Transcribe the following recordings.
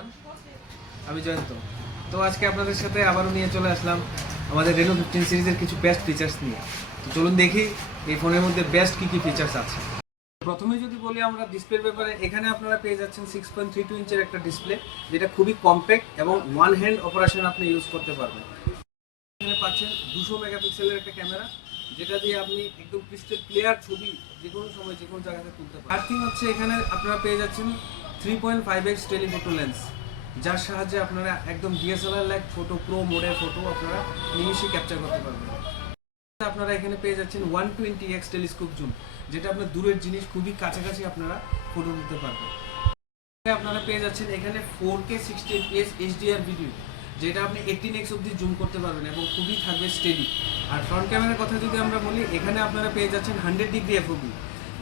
Everyone, আমি জয়ন্ত। তো আজকে আপনাদের সাথে আবারও নিয়ে চলে আসলাম আমাদের রেনো 15 সিরিজের কিছু বেস্ট ফিচার্স নিয়ে। তো চলুন দেখি এই ফোনের মধ্যে বেস্ট কী কী ফিচার্স আছে। প্রথমে যদি বলি আমরা ডিসপ্লের ব্যাপারে, এখানে আপনারা পেয়ে যাচ্ছেন 6.32 ইঞ্চের একটা ডিসপ্লে, যেটা খুবই কম্প্যাক্ট এবং ওয়ান হ্যান্ড অপারেশন আপনি ইউজ করতে পারবেন। এখানে পাচ্ছেন 200 মেগাপিক্সেলের একটা ক্যামেরা, যেটা দিয়ে আপনি একদম ক্রিস্টাল ক্লিয়ার ছবি যে কোনো সময় যে কোনো জায়গাতে তুলতে পারেন। আর থিং হচ্ছে এখানে আপনারা পেয়ে যাচ্ছেন 3.5x টেলিফোটো লেন্স, যার সাহায্যে আপনারা একদম ডিএসএলআর লাইক ফটো, প্রো মোডের ফটো আপনারা নিমিশে ক্যাপচার করতে পারবেন। আপনারা এখানে পেয়ে যাচ্ছেন 120x টেলিস্কোপ জুম, যেটা আপনার দূরের জিনিস খুবই কাছাকাছি আপনারা ফটো তুলতে পারবেন। আপনারা পেয়ে যাচ্ছেন এখানে 4K 60 fps HDR ভিডিও, যেটা আপনি 18x অবধি জুম করতে পারবেন এবং খুবই থাকবে স্টেডি। আর ফ্রন্ট ক্যামেরার কথা যদি আমরা বলি, এখানে আপনারা পেয়ে যাচ্ছেন 100 ডিগ্রি FOV,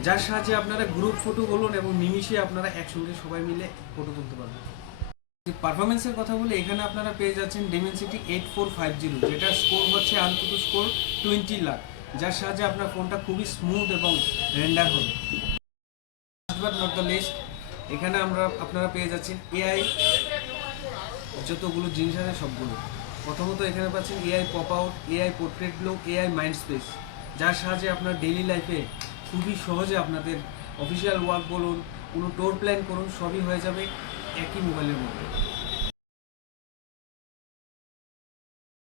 যার সাহায্যে আপনারা গ্রুপ ফটো বলুন এবং নিমিশে আপনারা একসঙ্গে সবাই মিলে ফটো তুলতে পারবেন। পারফরমেন্সের কথা বলে এখানে আপনারা পেয়ে যাচ্ছেন Dimensity 8450, যেটা স্কোর হচ্ছে আনতুতু স্কোর 20 লাখ, যার সাহায্যে আপনার ফোনটা খুবই স্মুথ এবং রেন্ডার হবে। বাট নট দ্য লিস্ট, এখানে আপনারা পেয়ে যাচ্ছেন AI যতগুলো জিনিস আছে সবগুলো। প্রথমত এখানে পাচ্ছেন AI pop out, AI portrait blow, AI mind space, যার সাহায্যে আপনার ডেইলি লাইফে খুবই সহজে আপনাদের অফিসিয়াল ওয়ার্ক বলুন, কোনো টোর প্ল্যান করুন, সবই হয়ে যাবে একই মোবাইলের মধ্যে।